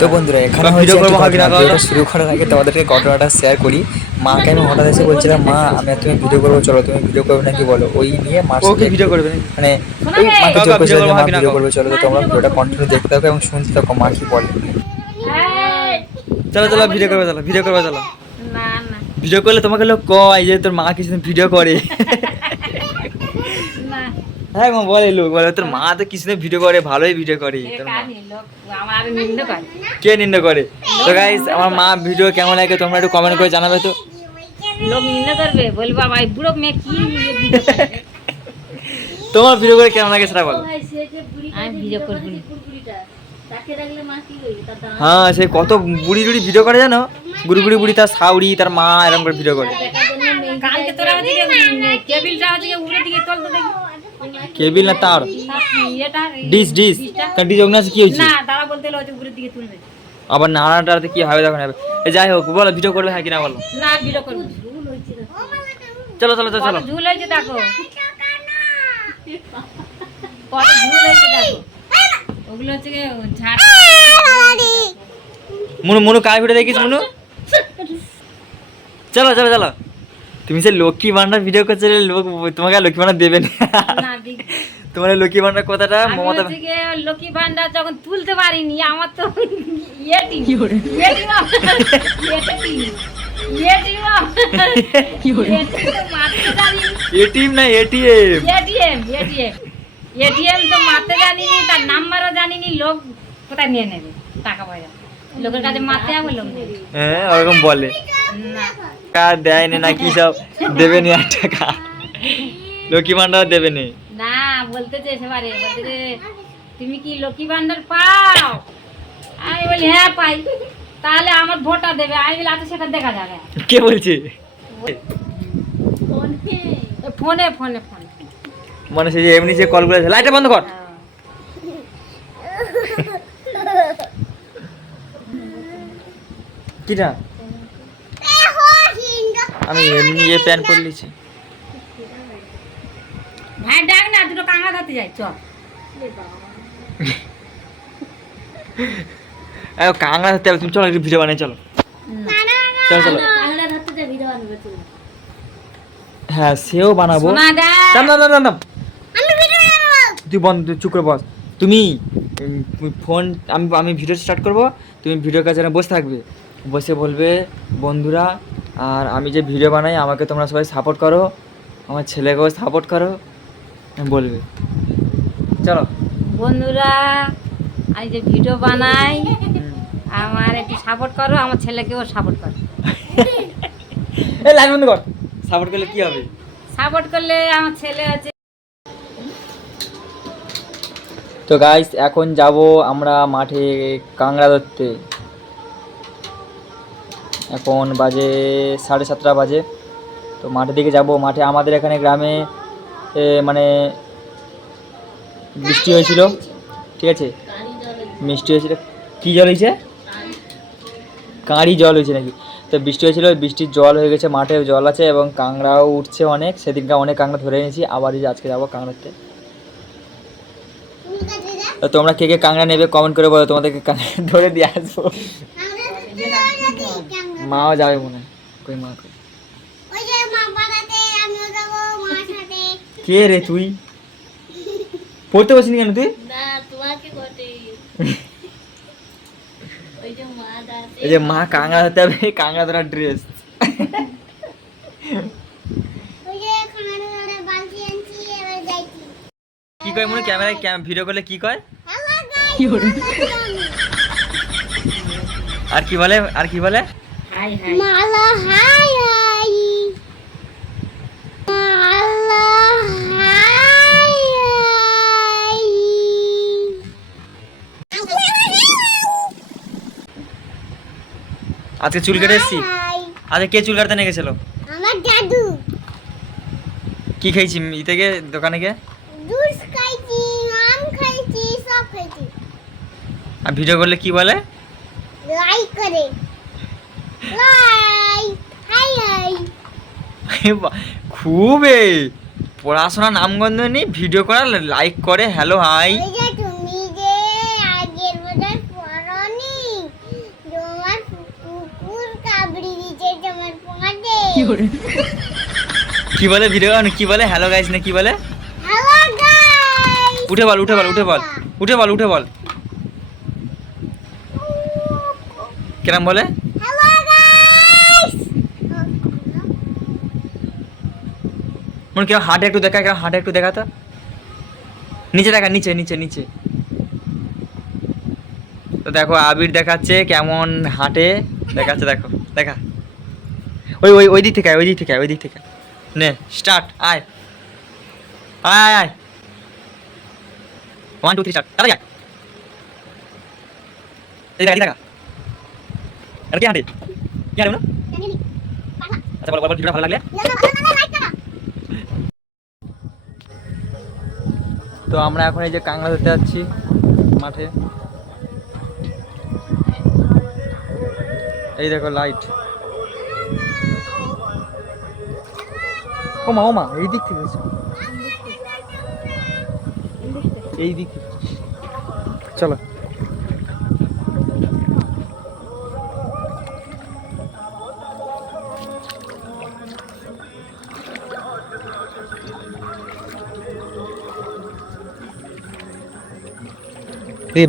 তো বন্ধুরা এখানে ভিডিওটা শুরু করার আগে তোমাদেরকে ঘটনাটা শেয়ার করি। মাকে আমি হঠাৎ এসে বলছিলাম, মা আমি তুমি ভিডিও করবো, চলো তুমি ভিডিও করবে নাকি বলো। ওই নিয়ে মার সাথে ভিডিও করবে, মানে ওই মাকে জোর করছিলাম যে মা ভিডিও করবে চলো। তো তোমরা ভিডিওটা কন্টিনিউ দেখতে থাকো এবং শুনতে থাকো মা কি বলে। চলো চলো ভিডিও করবে, চলো ভিডিও করবে, চলো। না না ভিডিও করলে তোমাকে লোক কয় যে তোর মা কিছুদিন ভিডিও করে। না হ্যাঁ মা বলে, লোক বলে তোর মা তো কিছুদিন ভিডিও করে, ভালোই ভিডিও করে। তোর মা লোক আমার নিন্দা করে, কে নিন্দা করে? তো গাইস আমার মা ভিডিও কেমন লাগে তোমরা একটু কমেন্ট করে জানাবে। তো লোক নিন্দা করবে, বলবো আমার বুড়ো মেয়ে কি ভিডিও করে। তোমার ভিডিও করে কেমন লাগে সেটা বলো। আমি ভিডিও করব না। হ্যাঁ সে কত বুড়ি বুড়ি ভিডিও করে জানো, বুড়ি বুড়ি বুড়ি তার শাউরি তার মা এরকম করে ভিডিও করে। কালকে তোরা ওদিকে কেবিলটা ওদিকে উড়ে দিকে চল তো দেখি। কেবিল না তার এটা ডিশ ডিশ তার ডিশ ওগনাস কি হইছে? না তারা বলতে হলো যে উড়ে দিকে তুলবে। আবার নাড়াটাতে কি হবে দেখো না। যাই হোক বলো ভিডিও করবে হ্যাঁ কিনা বলো। না ভিডিও করব। চলো চলো চলো। ঝুল হইছে দেখো, কত ঝুল হইছে দেখো। ওগুলো হচ্ছে ঝাড়। মুনু মুনু কার ভিডিও দেখিস মুনু? চলো চলো চলো। তুমি যে লক্ষ্মী ভান্ডার ভিডিও করছো, লোক তোমাকে লক্ষ্মী ভান্ডার দেবে না। তোমার লক্ষ্মী ভান্ডার কথাটা মমতা লক্ষ্মী ভান্ডার যখন তুলতে পারিনি আমার তো এটিএম না এটিএম এটিএম তো মারতে জানিনি, তার নাম্বারও জানিনি, লোক কোথায় নিয়ে নেবে টাকা পয়সা, লোকের কাছে মারতে যাবো লোক নেবে। হ্যাঁ ওরকম বলে টাকা দেয় না কি সব দেবে নি, 1 টাকা লক্ষ্মী ভান্ডার দেবে নি। না বলতেছে সেবারে, বলতেছে তুমি কি লক্ষ্মী ভান্ডার পাও? আমি বলি হ্যাঁ পাই। তাহলে আমার ভোটটা দেবে। আমি বলি আচ্ছা সেটা দেখা যাবে। কে বলছে? ফোনে ফোনে ফোনে মানে সে যে এমনি যে কল করে লাইটটা বন্ধ কর। কিটা আমি এমনি যে প্যান করে নিয়েছি। ভাই ডাক না, দুটো কাঁকড়া ধরতে যাই চল। কাঁকড়া ধরতে হবে, তুমি চলো একটু ভিডিও বানাই চলো। চলো চলো। হ্যাঁ সেও বানাবো। তুই বন্ধ, তুই চুপ করে বস। তুমি ফোন আমি ভিডিও স্টার্ট করবো, তুমি ভিডিওর কাছে বসে থাকবে, বসে বলবে বন্ধুরা আর আমি যে ভিডিও বানাই আমাকে তোমরা সবাই সাপোর্ট করো, আমার ছেলেকেও সাপোর্ট করো বলবে। চলো বন্ধুরা আমি যে ভিডিও বানাই আমার একটু সাপোর্ট করো, আমার ছেলেকেও সাপোর্ট করো। এই লাইন বন্ধ কর। সাপোর্ট করলে কি হবে? সাপোর্ট করলে আমার ছেলে আছে। তো গাইস এখন যাব আমরা মাঠে কাঁকড়া ধরতে। এখন বাজে 7:30 বাজে। তো মাঠের দিকে যাব। মাঠে আমাদের এখানে গ্রামে মানে বৃষ্টি হয়েছিল, ঠিক আছে, মিষ্টি হয়েছিল। কী জল হয়েছে? কাঁড়ি জল হয়েছে নাকি? তো বৃষ্টি হয়েছিল, বৃষ্টির জল হয়ে গেছে, মাঠে জল আছে এবং কাঁকড়াও উঠছে অনেক। সেদিনকে অনেক কাঁকড়া ধরে এনেছি, আবার আজকে যাবো কাঁকড়া ধরতে। তো তোমরা কে কে কাঁকড়া নেবে কমেন্ট করে বলো, তোমাদেরকে কাঁকড়া ধরে দিয়ে আসবো। মাও যাবে মনে হয়। কই মা কই? কে রে তুই? পড়তে বসিনি কেন তুই? এই যে মা কাঁকড়া ধরতে হবে, কাঁকড়া ধরার ড্রেস। কি কয় মনে ক্যামেরায় ভিডিও করলে কি কয়? আর কি বলে? আর কি বলে? হাই হাই মালা হাই হাই মালা হাই হাই। আজকে চুল কেটে এসেছি। আজকে কে চুল কাটতে নিয়ে গেছিল? আমার দাদু। কি খাইছি ই থেকে দোকানে গিয়ে? জুস খাইছি, আম খাইছি, সব খাইছি। আর ভিডিও করলে কি বলে? লাইক করে, লাইক হাই হাই। খুব পড়াশোনা নামগন্ধ নেই, ভিডিও করা, লাইক করে, হ্যালো হাই। ওই যে তুমি যে আগের বছর পড়নি, তোমার কুকুর কামড়ে দিয়েছে তোমার পড়ে। কি বলে ভিডিও, কি বলে হ্যালো গাইস না কি বলে? Hello guys. উঠে বল, উঠে বল, উঠে বল, উঠে বল, উঠে বল। কিরম বলে? Hello guys. মনে কিরম হাঁটে একটু দেখা, কিরম হাঁটে একটু দেখা তো। নিচে দেখা, নিচে নিচে নিচে। তো দেখো আবির দেখাচ্ছে কেমন হাঁটে, দেখাচ্ছে দেখো, দেখা। ওই ওই ওই দিক থেকে আয়, ওই দিক থেকে আয়, ওই দিক থেকে। নে স্টার্ট, আয় আয় আয়। 1 2 3 স্টার্ট, তাড়াতাড়ি আয়। এই দেখা, এই দেখা। এটা কি হাঁটে? কি হাঁটে না? আচ্ছা বলো, বলো ভিডিওটা ভালো লাগলে। তো আমরা এখন এই যে কাঁকড়া ধরতে যাচ্ছি মাঠে। এই দেখো লাইট। ওমা ওমা, এই দিক থেকে এসো। এই দিক থেকে। চলো।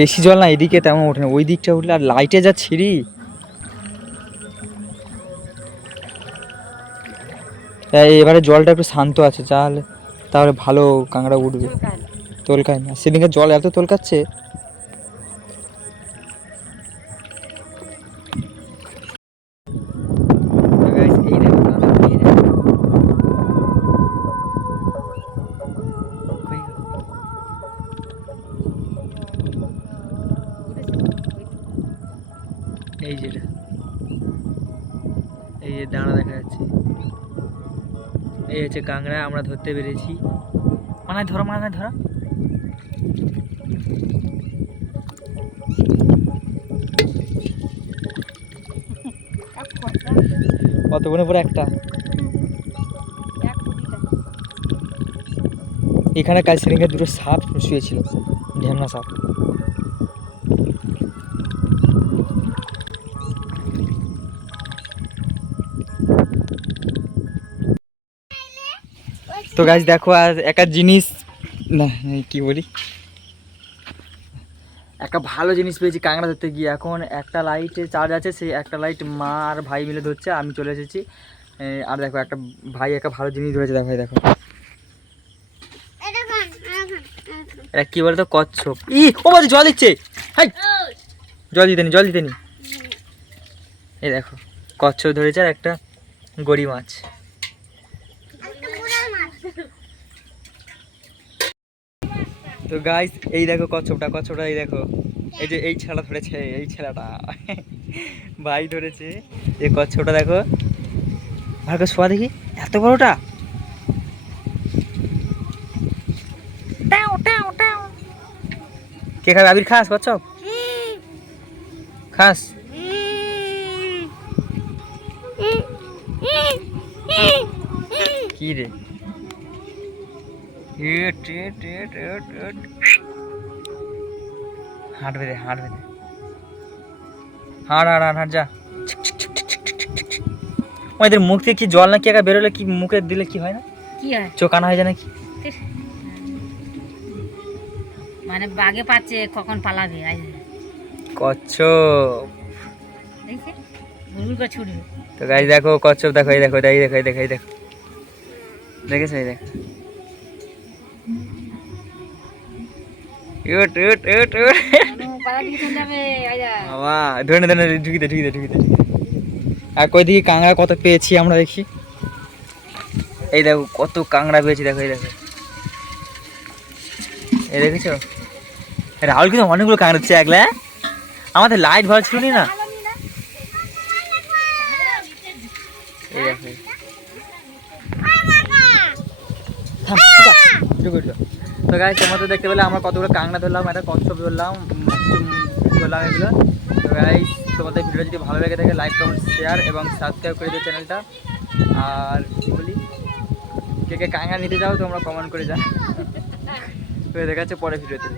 বেশি জল না এদিকে তেমন ওঠে না, ওই দিকটা উঠলে আর লাইটে যা ছিঁড়ি। এবারে জলটা একটু শান্ত আছে, তাহলে তাহলে ভালো কাঁকড়া উঠবে। তোলকায় না, সেদিকে জল এত তোলকাচ্ছে। এই যেটা, এই যে দাঁড়া দেখা যাচ্ছে, এই হচ্ছে কাঁকড়া আমরা ধরতে পেরেছি। মানে ধরো, মানে ধরো। কত বড় পরে একটা। এখানে কাল সেদিনকে দুটো সাপ শুয়েছিল, ঢেমনা সাপ। তো গাইস দেখো আর একটা জিনিস, না কি বলি, একটা ভালো জিনিস পেয়েছি কাঁকড়া ধরতে গিয়ে। এখন একটা লাইটে চার্জ আছে, সেই একটা লাইট মা আর ভাই মিলে ধরছে, আমি চলে এসেছি। আর দেখো একটা ভাই একটা ভালো জিনিস ধরেছে, দেখো দেখো। এটা কি বলতো, কচ্ছপ। ও বলছে জল দিচ্ছে, হাই জল দিতে নি, জল দিতে নি। এই দেখো কচ্ছপ ধরেছে আর একটা গড়ি মাছ। তো গাইস এই দেখো কচ্ছপটা, কচ্ছপটা এই দেখো, এই যে এই ছেলেটা ধরেছে, এই ছেলেটা ভাই ধরেছে এই কচ্ছপটা। দেখো ভালো করে শোয়া দেখি, এত বড়টা। কে খাবে? আবির খাস কচ্ছপ? খাস? কি রে, হাঁটবে রে, হাঁটবে রে, হাঁট হাঁট হাঁট হাঁট যা। ওদের মুখ থেকে কি জল নাকি একা বেরোলে, কি মুখে দিলে কি হয় না, কি হয়? চোকানো হয়ে যায় নাকি? মানে বাগে পাচ্ছে কখন পালাবে। কচ্ছপ দেখছে গুলগুল করে ছুটবে। তো গাইস দেখো কচ্ছপ, দেখো এই দেখো, এই দেখো, এই দেখো, এই দেখো, দেখেছো? এই দেখো, বাবা ধরে নে, ধরে নে, ঢুকিতে ঢুকিতে ঢুকিতে। আর কই দিকে কাঁকড়া কত পেয়েছি আমরা, দেখি। এই দেখো কত কাঁকড়া পেয়েছি, দেখো এই দেখো, এই দেখেছো? রাহুল কিন্তু অনেকগুলো কাঁকড়া হচ্ছে একলা। আমাদের লাইট ভালো ছিল না। এই দেখো, তো গাইস তোমরা তো দেখতে পেলে আমরা কতগুলো কাঁকড়া ধরলাম, একটা কচ্ছপ ধরলাম, ধরলাম এগুলো। তো গাইস তোমাদের ভিডিও যদি ভালো লেগে থাকে লাইক কমেন্ট শেয়ার এবং সাবস্ক্রাইব করে দিও চ্যানেলটা। আর কি বলি, কে কে কাঙ্গা নিতে যাও তোমরা কমেন্ট করে যাও। তো দেখাচ্ছে পরে ভিডিওতে।